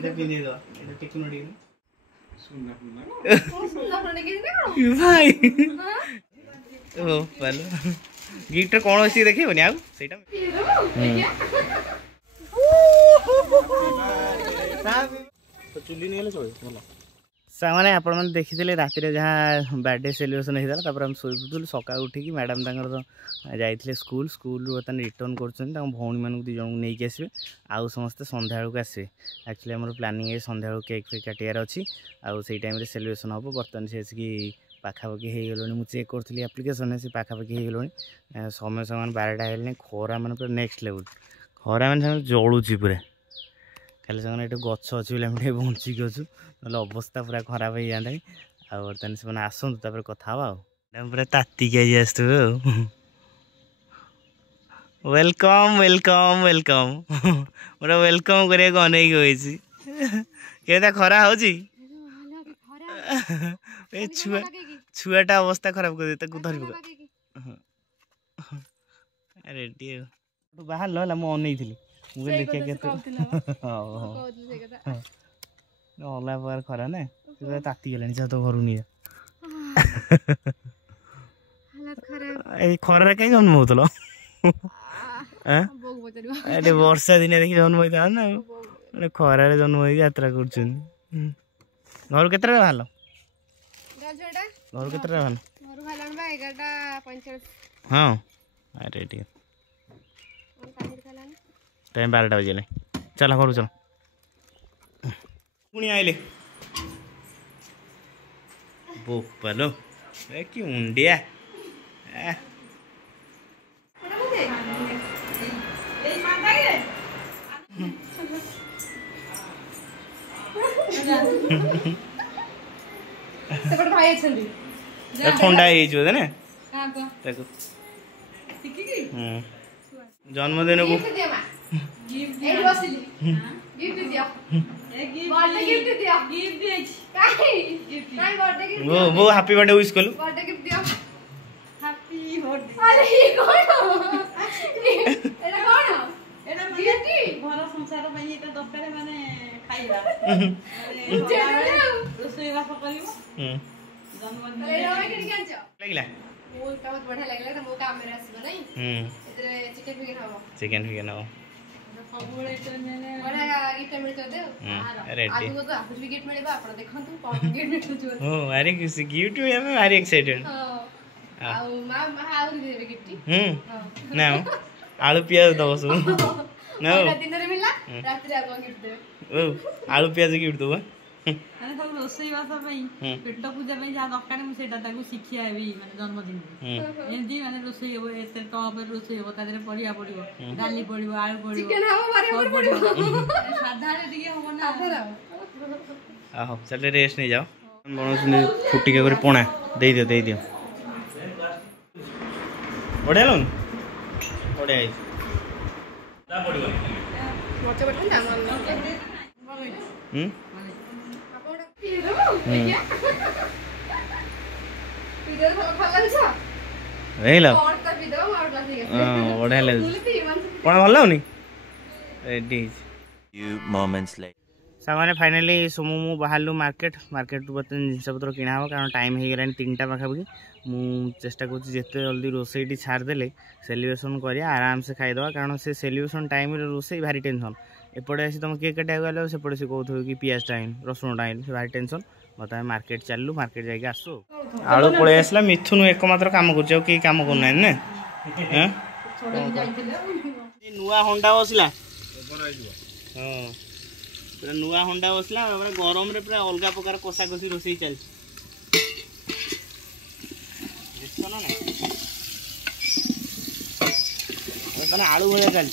এটা পিনে দাও এটা টিকুন ডি सुनना सुंदर बने के देखो भाई ओ ভালো গিফট কোন আছে দেখিবনি আউ সেটা तो चुल्ली नहीं ले चले भला सामाने आपण मन देखिथिले राति रे जहाँ बर्थडे सेलिब्रेशन हेता तापर हम सोइबुल सका उठी कि मैडम तांकर जाइथिले स्कूल स्कूल रो तन रिटर्न करछन ता भौणी मानू दि जण नै के आसीबे आउ समस्त संध्या बेलू आसे एक्चुअली हमर प्लानिंग है संध्या बेलू केक फेक काटियार अछि आउ सेई टाइम रे सेलिब्रेशन हबो बर्तन से कि पाखापाखि हो गलोनी मु चेक करथली एप्लिकेशन से पाखापाखि हो गलोनी समय समान 12टा हेलने खोरा मन पूरा नेक्स्ट लेवल खोरा मन जळुची पूरा खाली से गछ अच्छी बोले आम बंचिक अच्छु ना अवस्था पूरा खराब हो जाता आ बर्तमान से आसतु तापर कथा पूरा तातिक आसतु वेलकम वेलकम वेलकम पूरा वेलकम करने अनेक के खरा हो छुआ छुआटा अवस्था खराब कर धर रेडी बाहर ना मुझे अनई मुझे देखिए अल्लाह प्रकार खरा ना ताती गलानी तो घर नहीं खरा कहीं जन्म होतल अरे वर्षा दिन देखिए जन्म होता ना खरार जन्म हो यात्रा कर घर के बाहर घर के बाहर हाँ अरे ठीक टाइम 12टा बजे चल घर चल पुणी आइले बोपालो कि उंडिया ठंडा जन्मदिन को वो हैप्पी बर्थडे विश कलु बर्थडे गिफ्ट दियो हैप्पी बर्थडे अरे ये कोन एटा कोन एटा गिफ्ट घर संसार पई एटा दरकार माने खाइबा अरे रोसई बाप करिवो जन्मदिन अरे रोय के कांचो लागिला मो बहुत बढ़िया लागला त मो काम में आसीबो नै एतरे चिकन फिगन हो सबुळे तो नेने बड़ा गिफ्ट मिलतो दे आगु तो आगु भी गिफ्ट मिलेबा आपण देखंतु कोन गिफ्ट मिलतो हो अरे किस गिफ्ट में हम वेरी एक्साइटेड हां आ मा आउरी देबे गिफ्ट ना आलू प्याज दबो सब ना दिन रे मिला रात रे आगु गिफ्ट दे ओ आलू प्याज गिफ्ट दो अरे सब रोसई वासा पई पेट पूजा पई जा दरकार मु सेटा ताकू शिखियाबी माने जन्मदिन एंदी माने रोसई हो एते टॉप रोसई हो तादरे परिया पड़िबो डाली पड़िबो आलू पड़िबो चिकन हो मारे पड़िबो साधा रे दिए हो ना आहो चले रेस्ट नहीं जाओ बनोसनी फुटी के पोणा दे दियो बढ़िया लोन बढ़िया है दा पड़िबो मोटे बटन दाम बढ़िया लगे कौन भल लगुनि सामाने फाइनाली सोमु मु बाहरलु मार्केट बर्तन जिनस पत्र किना हो कारण टाइम हो गलानी 3टा पाखापाखि मु चेष्टा कर जिते जल्दी रोसईटी छाड़देले सेलिब्रेशन करिया आराम से खाईदवा कारण से सेलिब्रेशन टाइम रोसई भारी टेंशन एपटे आसी तुम केक काटा गल सेपटे से कहते कि पियाज टाइम रसुण टाइम से भारी टेंशन बता मार्केट चलू मार्केट जाके आसु आलू पड़े आसला मिथुन एकमात्र काम कर काम करना ना नुआ हंडा बसला हाँ पूरा नुआ हंडा बसला गरम रे पूरा अलग प्रकार कषा कषि रोसई चल आलू भाया चल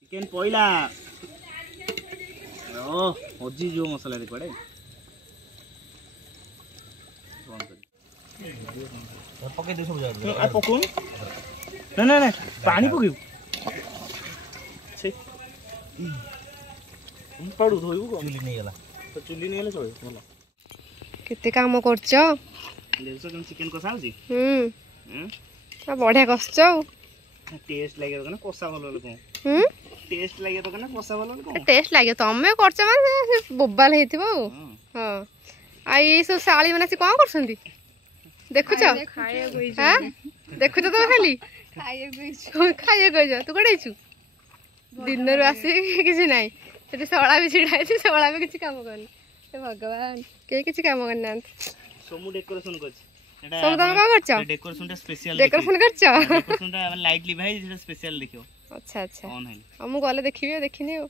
चिकेन पहला ओ हजी जो मसला रे पड़े पके दे सब जा आ पकोन ना ना ना पानी पकेउ छे पड़ू धोइबु को चुली नहीं गला तो चुली नहीं गला चले भला केते काम करछो देखो तुम चिकन कसा होजी बढ़िया कसछो टेस्ट लागे तो कोसा भल लोक टेस्ट लागे तो कोसा भल लोक टेस्ट लागे तमे करछ माने बोबाल हेतिबो हां आ ये सब साली माने कोन करछंती देखुछ हां देखुछ तो खाली खाइए गइछ तू कोडे छु दिन रो आसी किछि नाही सेठी सळा भी छिडाइछि सळा भी किछि काम करनी हे भगवान के किछि काम करना सोमु डेकोरेशन करछ सब तुम का करछ डेकोरेशन स्पेशल डेकोरेशन करछ डेकोरेशन लाइटली भाई जेटा स्पेशल देखियो अच्छा अच्छा ऑन है हम गले देखिबे देखिनी हो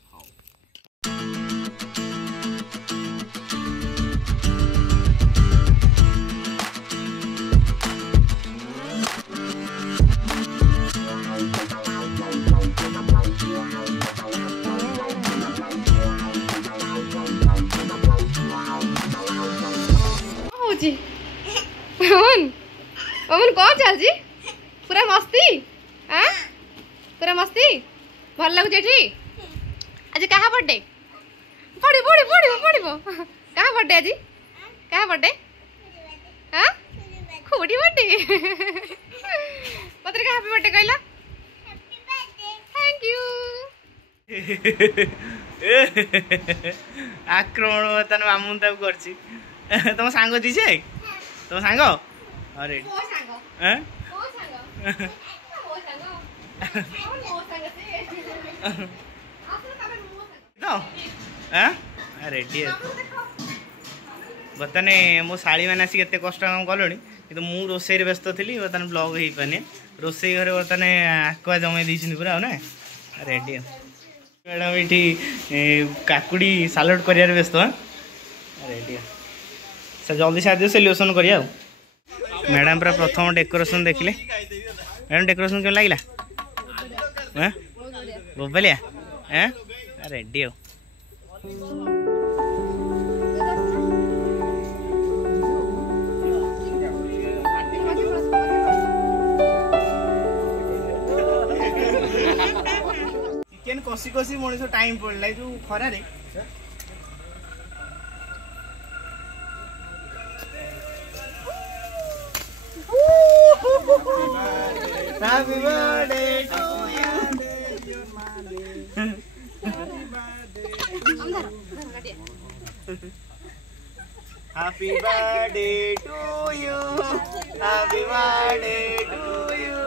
होजी अमन अमन कौन चल जी पूरा मस्ती हां पूरा मस्ती भल लगु जेठी आज कहा बर्थडे पड़ी पड़ी पड़ी पड़ी कहा बर्थडे आज कहा बर्थडे हां खोडी बर्थडे पत्र का हैप्पी बर्थडे कहला हैप्पी बर्थडे थैंक यू आक्रमण बर्तन मामून तक करछि तुम सांग जी से तुम सांग अरे को सांग हैं को सांग को सांग को सांग से आसले तबे मो सांग तो हैं अरे डी बर्तने मो साड़ी मैंने आसी केते कष्ट काम कलोनी किंतु मु रोसई रे व्यस्त थिली बर्तन ब्लॉग हेई पाने रोसई घरे बर्तने आकुआ जमे दीछिन पूरा ना रेडी मैडम एठी काकुड़ी सालाड करियार व्यस्त हां रेडी सर जल्दी से सल्यूशन करिया मैडम पूरा प्रथम डेकोरेशन देखिले मैडम डेकोरेशन केम लागिला हैं बोबलिया हैं रेडी हो चिकेन कसी कसी मनीष टाइम पड़ला जो खरा रे Happy birthday to you. Happy birthday to you. Happy birthday to you.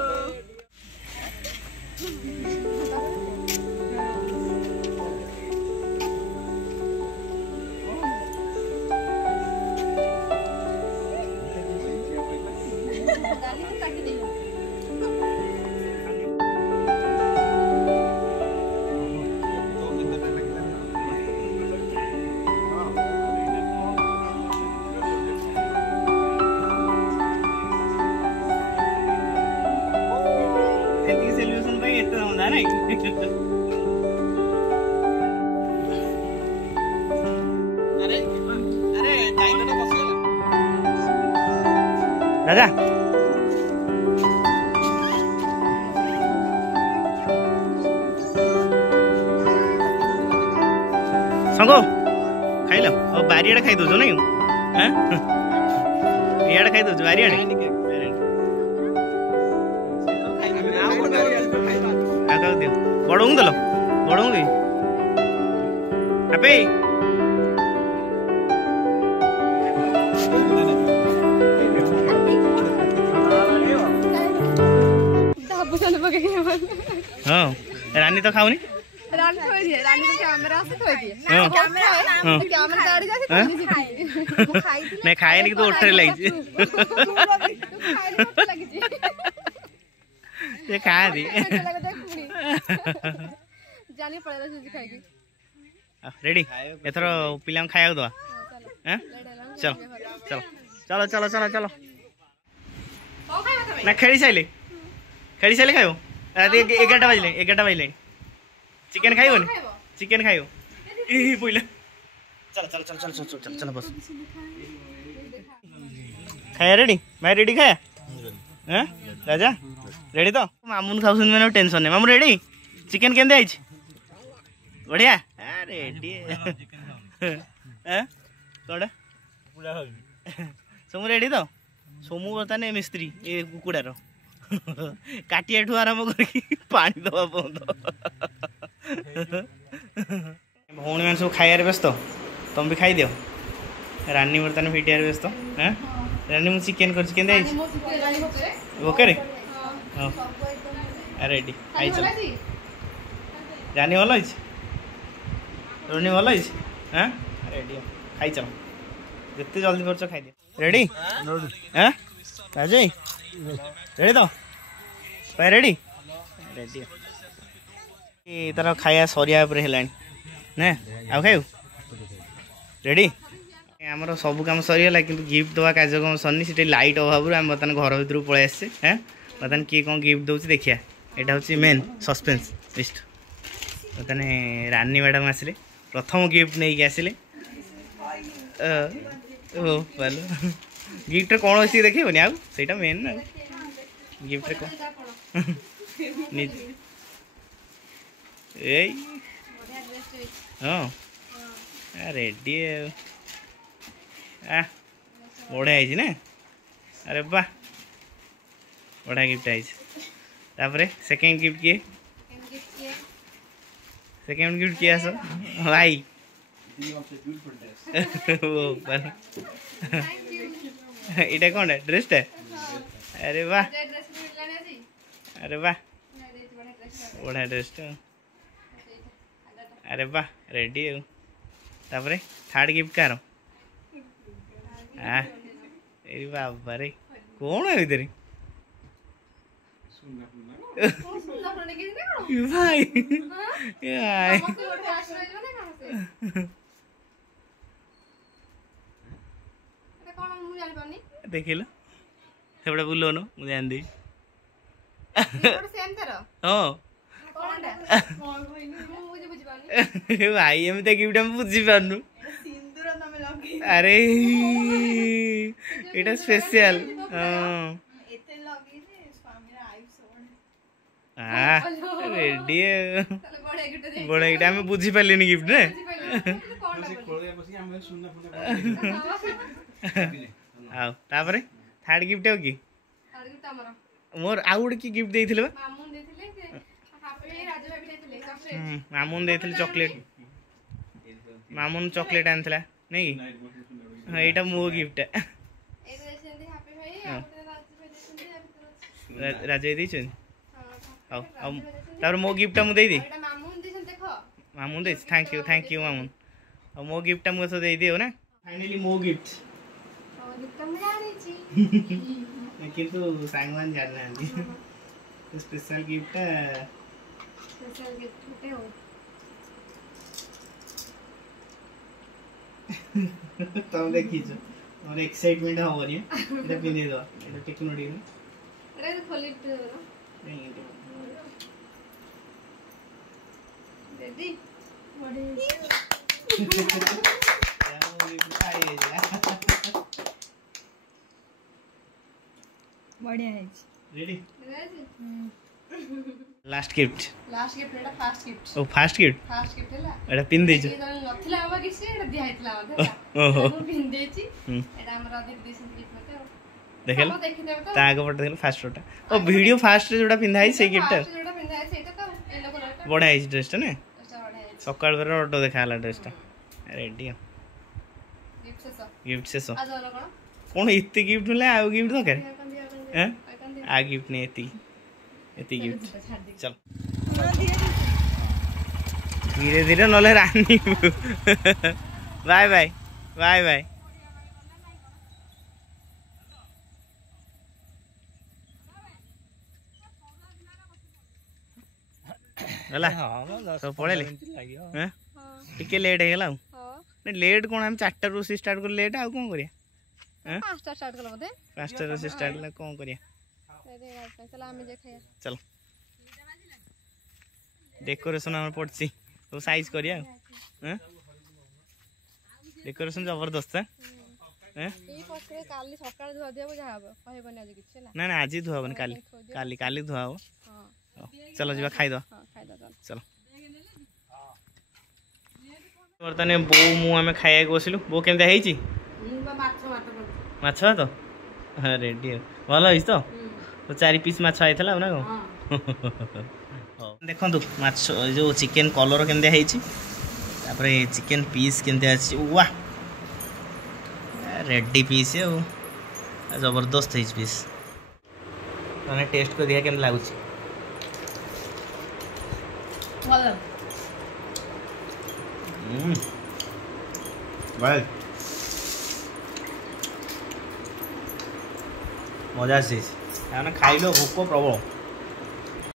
राजा संगो खाइल बारियाड़े खाई दो नहीं इे खाई दो बारियाड़े बड़ों दल बड़ों दे आपे हाँ रानी तो खाऊनी रानी थोड़ी दिए रानी को कैमरा से थोड़ी दिए कैमरा गाड़ी जाके थोड़ी खाई थी नहीं खाए नहीं तो उठरे लगी ये खा दी जानी पड़ेला सुजी खाएगी रेडी एथरो पिलाम खाया दो हैं चलो चलो चलो चलो चलो चलो ना खेली साइले खाइबो 11टा बजले चिकेन खाइबो नि चिकेन खाइबो ए पहिला चल चल चल चल चल चल चल बस खाया रेडी भाई रेडी खाया हैं राजा रेडी तो मामून खाउसन मैंने टेंशन नहीं मामू रेडी चिकेन केंदे आइछ बढ़िया रेडी हैं कोडा पूरा हो सोमू रेडी तो सोमू बताने मिस्त्री ए कुकुडार काटिया ठू आरंभ करके पानी दवा बंद भौणी मैंने सब खाइबार व्यस्त तुम भी खाई दियो रानी बर्तमान भिडियार व्यस्त हाँ रानी मु चिकेन कर भोकरे रेडी खाई चल रानी भल रोनी भल हाँ रेडी खाई चल जिते जल्दी कर खाई दियो रेडी हाँ राजू रेडी तो पाए रेडी रेडी तार खाया सरिया है ना आ खाऊ रेडी आमर सब कम सरीगला कि गिफ्ट दवा कार्यक्रम सरनी से लाइट अभाव आम बर्तमान घर भर पलि आसे हाँ बर्तमान किए कौन गिफ्ट दौर देखिए यहाँ हूँ मेन सस्पेंस लिस्ट बर्तमान रानी मैडम आसिले प्रथम गिफ्ट नहीं आसिले गिफ्ट कौन अच्छी देखनी आउ सहीटा मेन ना गिफ्ट कौन हाँ रेडी बढ़िया है ना अरे वाह बढ़िया गिफ्ट है तापर सेकेंड गिफ्ट किए सेकेंड गिफ्ट किए आस भाई इटा कौन है ड्रेस है अरे वाह अरे वाह बढ़िया ड्रेस अरे वाह रेडी है तापर थर्ड गिफ्ट कार बाबा रे कौन है इधर भाई देख लो सेपटे बुलो न मुझे जान दी हाँ भाई एमती गिफ्ट हम बुझी पारनु अरे इटा स्पेशल रेडी बड़ा गिफ्ट आम बुझी पारे गिफ्ट ना तापर थर्ड गिफ्ट है कि मोर आउ गोटे कि गिफ्ट देइथिले बा मामून देइथिले चॉकलेट मामून चॉकलेट आनथिला नहीं हाँ यहाँ मो गिफ्ट राजा दी हाँ मो गिफ्ट मुझे दी मामून दे थैंक यू मामून और मो गिफ्ट मुझे दे दियो ना फाइनली मो गिफ्ट किंतु सांगवान जानना स्पेशल गिफ्ट तुम देखिछ और एक्साइटमेंट होनी एटा पिने दो एटा टेक्नोलॉजी में अरे तो खोली दे दो नहीं रेडी बढ़िया है रेडी लास्ट गिफ्ट एटा फास्ट गिफ्ट एटा पिन देछ नथिला हम किसी एटा दिया हितला मते ओहो पिन देछि एटा हमरा देख देसन गिफ्ट मते देखल ताग पट देखल फास्ट फोटा ओ वीडियो फास्ट जोडा पिंधाई से गिफ्ट जोडा पिंधाई सेटा तो येलो कलर बडा है ड्रेस टा ने सकाळ बेर ऑटो देखाला ड्रेस टा रेडी गिफ्ट से सो कोन इत्ते गिफ्ट मिले आ गिफ्ट दरकार हैं आ गिफ्ट ने एती गिफ्ट चल धीरे धीरे नले रानी बाय बाय बाय बाय गला सब पळेले हैं टिके लेट हे गला नहीं लेट कोन हम 4टा रो से स्टार्ट कर लेट आ कोन करिया हैं 5टा स्टार्ट कर बोदे 5टा रो से स्टार्ट ला कोन करिया चल हम जे खाया चल डेकोरेशन हमर पड़सी तो साइज करिया हैं डेकोरेशन जबरदस्त है हैं ई पकरे काली सकाळ धुआ देबो जा हबो कहबनी आज किछ ना ना आज धुआ बन काली काली काली धुआ हो हां चलो जीवा खाई दो हां खाई दो चलो बर्तने बो मु हमें खाया बसिलु बो केनता हेची माछ भात माछ भात हां रेडी भल है तो तो 4 पीस माछ आइथला ना को देखंतु माछ जो चिकन कलर केंदे हेछि तापर चिकन पीस केंदे अछि वाह रेडी पीस है जबरदस्त है पीस मैंने टेस्ट कर दिया केम लागुच मजा से खाइल भोक प्रबल